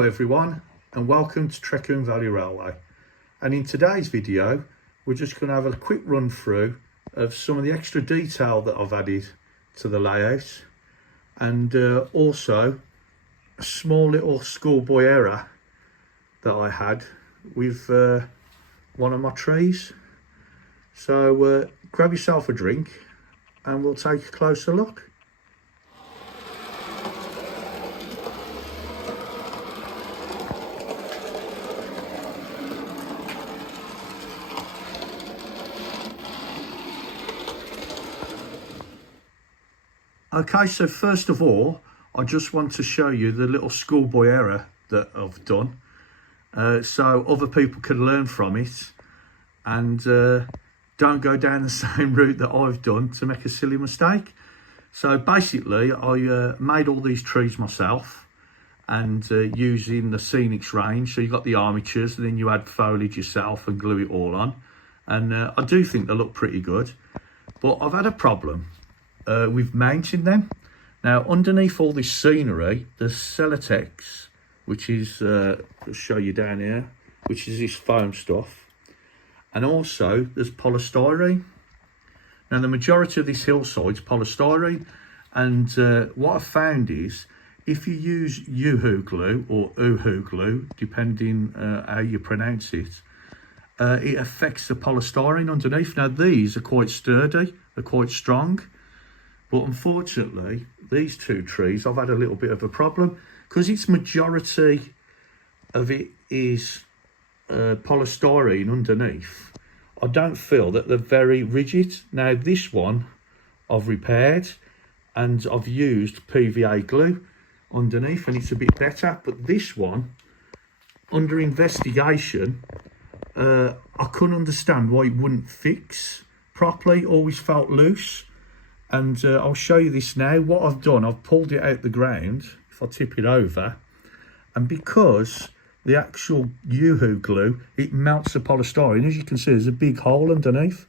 Hello everyone and welcome to Trecwn Valley Railway, and in today's video we're just going to have a quick run through of some of the extra detail that I've added to the layout, and also a small little schoolboy error that I had with one of my trees. So grab yourself a drink and we'll take a closer look. Okay, so first of all, I just want to show you the little schoolboy error that I've done, so other people can learn from it and don't go down the same route that I've done to make a silly mistake. So basically, I made all these trees myself and using the scenics range. So you got the armatures, and then you add foliage yourself and glue it all on. And I do think they look pretty good, but I've had a problem with mounting them. Now underneath all this scenery there's Celotex, which is I'll show you down here, which is this foam stuff, and also there's polystyrene. Now the majority of this hillside's polystyrene, and what I've found is if you use UHU glue or UHU glue, depending how you pronounce it, it affects the polystyrene underneath. Now these are quite sturdy, they're quite strong, but unfortunately, these two trees, I've had a little bit of a problem because its majority of it is polystyrene underneath. I don't feel that they're very rigid. Now this one I've repaired and I've used PVA glue underneath and it's a bit better, but this one, under investigation, I couldn't understand why it wouldn't fix properly, always felt loose. And I'll show you this now. What I've done, I've pulled it out the ground, if I tip it over, and because the actual UHU glue, it melts the polystyrene. As you can see, there's a big hole underneath.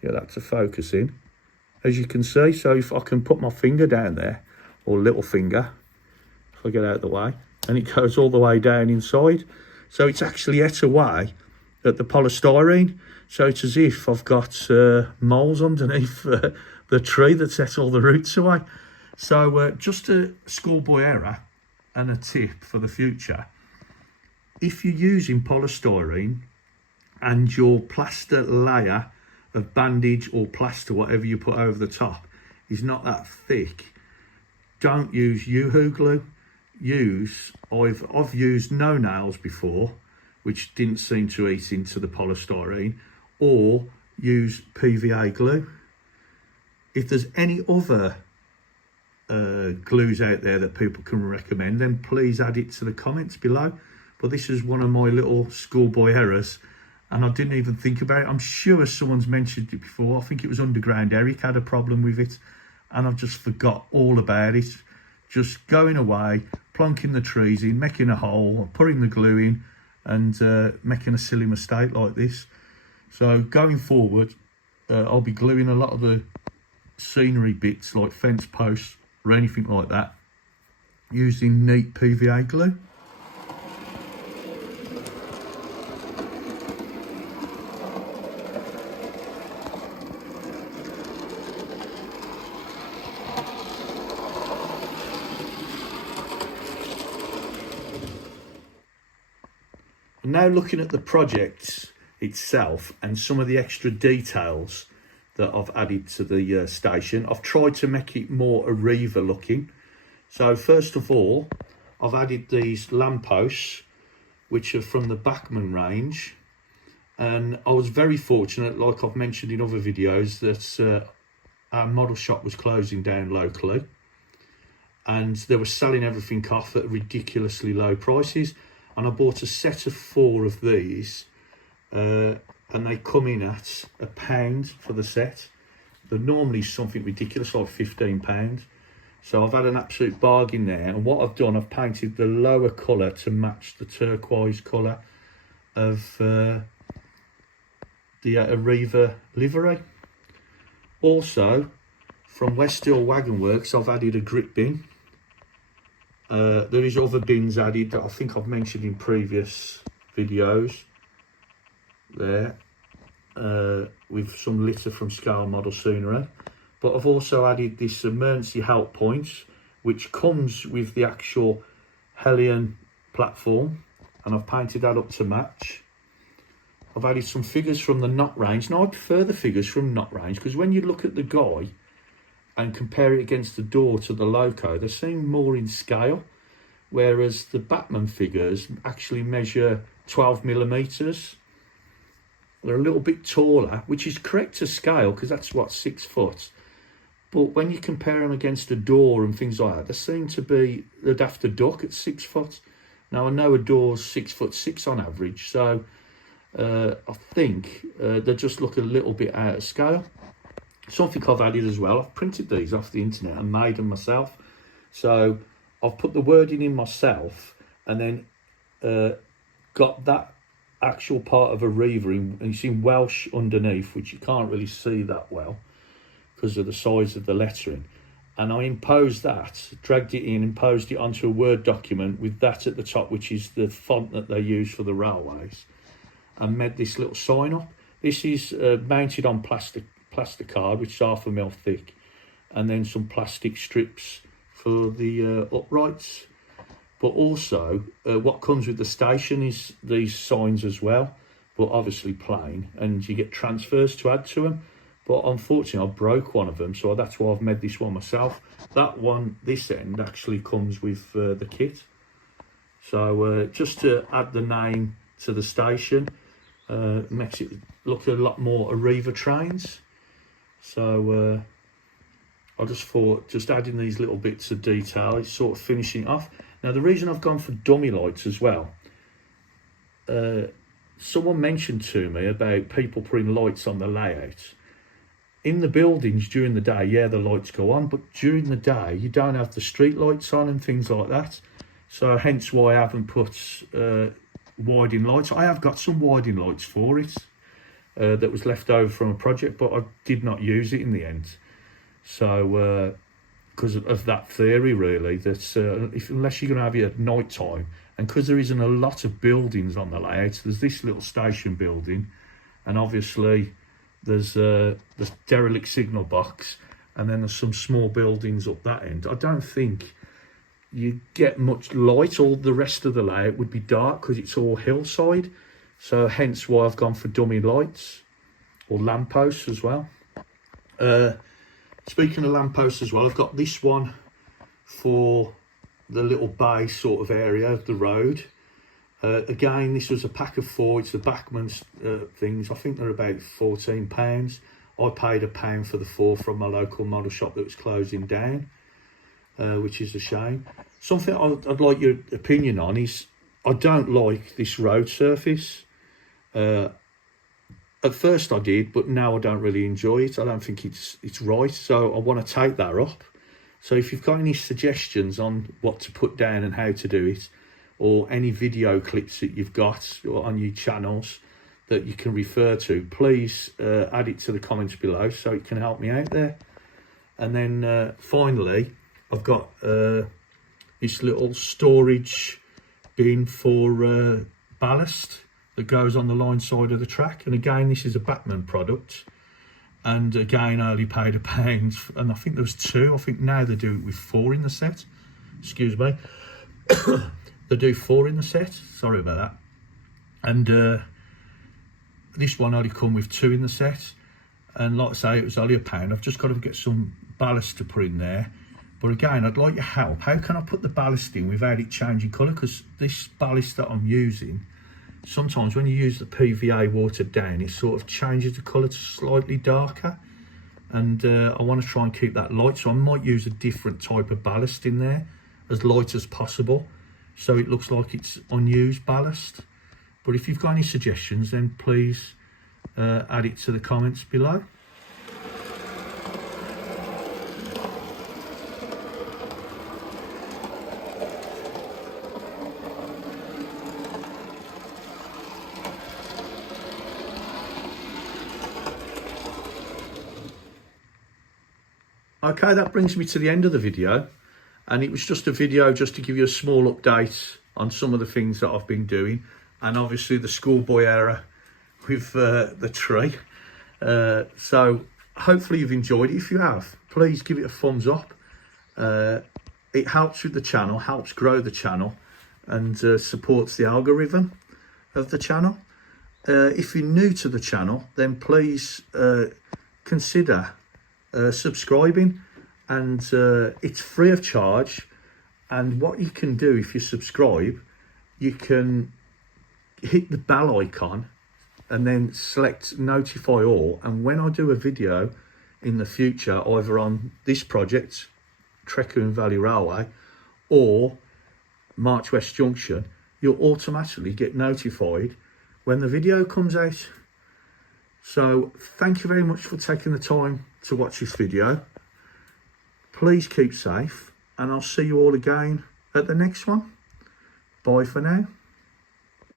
Get that to focus in, as you can see. So if I can put my finger down there, or little finger, if I get out of the way, and it goes all the way down inside. So it's actually ate away at the polystyrene. So it's as if I've got moles underneath the tree that set all the roots away. So just a schoolboy error and a tip for the future. If you're using polystyrene and your plaster layer of bandage or plaster, whatever you put over the top, is not that thick, don't use UHU glue. I've used no nails before, which didn't seem to eat into the polystyrene, or use PVA glue. If there's any other glues out there that people can recommend, then please add it to the comments below. But this is one of my little schoolboy errors and I didn't even think about it. I'm sure someone's mentioned it before. I think it was Underground Eric had a problem with it and I've just forgot all about it. Just going away, plonking the trees in, making a hole, putting the glue in, and making a silly mistake like this. So going forward, I'll be gluing a lot of the scenery bits like fence posts or anything like that using neat PVA glue. Now looking at the project itself and some of the extra details that I've added to the station, I've tried to make it more Arriva looking. So first of all, I've added these lampposts, which are from the Bachmann range. And I was very fortunate, like I've mentioned in other videos, that our model shop was closing down locally. And they were selling everything off at ridiculously low prices. And I bought a set of 4 of these. And they come in at £1 for the set. They're normally something ridiculous like £15. So I've had an absolute bargain there. And what I've done, I've painted the lower colour to match the turquoise colour of the Arriva livery. Also, from West Hill Wagon Works, I've added a grip bin There is other bins added that I think I've mentioned in previous videos there, with some litter from scale model sooner. But I've also added this emergency help point, which comes with the actual Hellion platform, and I've painted that up to match. I've added some figures from the knot range. Now I prefer the figures from knot range because when you look at the guy and compare it against the door to the loco, they seem more in scale, whereas the Batman figures actually measure 12mm. They're a little bit taller, which is correct to scale because that's what, 6 foot. But when you compare them against a door and things like that, they seem to be, they'd have to duck at 6 foot. Now I know a door's 6'6" on average, so I think they just look a little bit out of scale. Something I've added as well, I've printed these off the internet and made them myself. So I've put the wording in myself and then got that actual part of a reaver in, and it's in Welsh underneath, which you can't really see that well because of the size of the lettering. And I imposed that, dragged it in, imposed it onto a Word document with that at the top, which is the font that they use for the railways, and made this little sign up. This is mounted on plastic card, which is 1/2 mil thick, and then some plastic strips for the uprights. But also what comes with the station is these signs as well, but obviously plain, and you get transfers to add to them. But unfortunately I broke one of them, so that's why I've made this one myself. That one, this end, actually comes with the kit. So just to add the name to the station, makes it look a lot more Arriva trains. So I just thought, just adding these little bits of detail, it's sort of finishing it off. Now the reason I've gone for dummy lights as well, someone mentioned to me about people putting lights on the layout. In the buildings during the day, yeah, the lights go on, but during the day you don't have the street lights on and things like that. So hence why I haven't put wide-in lights. I have got some wide-in lights for it that was left over from a project, but I did not use it in the end. So because of that theory really, that unless you're going to have it at night time, and because there isn't a lot of buildings on the layout, there's this little station building, and obviously there's the derelict signal box, and then there's some small buildings up that end. I don't think you get much light. All the rest of the layout would be dark because it's all hillside, so hence why I've gone for dummy lights or lampposts as well. Speaking of lampposts as well, I've got this one for the little bay sort of area of the road. Again, this was a pack of 4. It's the Bachman's things. I think they're about £14. I paid £1 for the 4 from my local model shop that was closing down, which is a shame. Something I'd like your opinion on is, I don't like this road surface. At first I did, but now I don't really enjoy it. I don't think it's right, so I want to take that up. So if you've got any suggestions on what to put down and how to do it, or any video clips that you've got on your channels that you can refer to, please add it to the comments below so it can help me out there. And then finally, I've got this little storage bin for ballast that goes on the line side of the track. And again, this is a Batman product, and again I only paid £1, and I think there was 2. I think now they do it with 4 in the set. Excuse me. They do 4 in the set, sorry about that. And this one only come with 2 in the set, and like I say, it was only £1. I've just got to get some ballast to put in there. But again, I'd like your help. How can I put the ballast in without it changing colour? Because this ballast that I'm using, sometimes when you use the PVA watered down, it sort of changes the colour to slightly darker, and I want to try and keep that light, so I might use a different type of ballast in there, as light as possible, so it looks like it's unused ballast. But if you've got any suggestions, then please add it to the comments below. Okay, that brings me to the end of the video. and it was just a video just to give you a small update on some of the things that I've been doing, and obviously the Schoolboy era with the tree. So hopefully you've enjoyed it. If you have, please give it a thumbs up. It helps with the channel, helps grow the channel, and supports the algorithm of the channel. If you're new to the channel, then please consider subscribing, and it's free of charge. And what you can do if you subscribe, you can hit the bell icon and then select notify all, and when I do a video in the future, either on this project, Trecwn Valley Railway, or March West Junction, you'll automatically get notified when the video comes out. So thank you very much for taking the time to watch this video. Please keep safe, and I'll see you all again at the next one. Bye for now.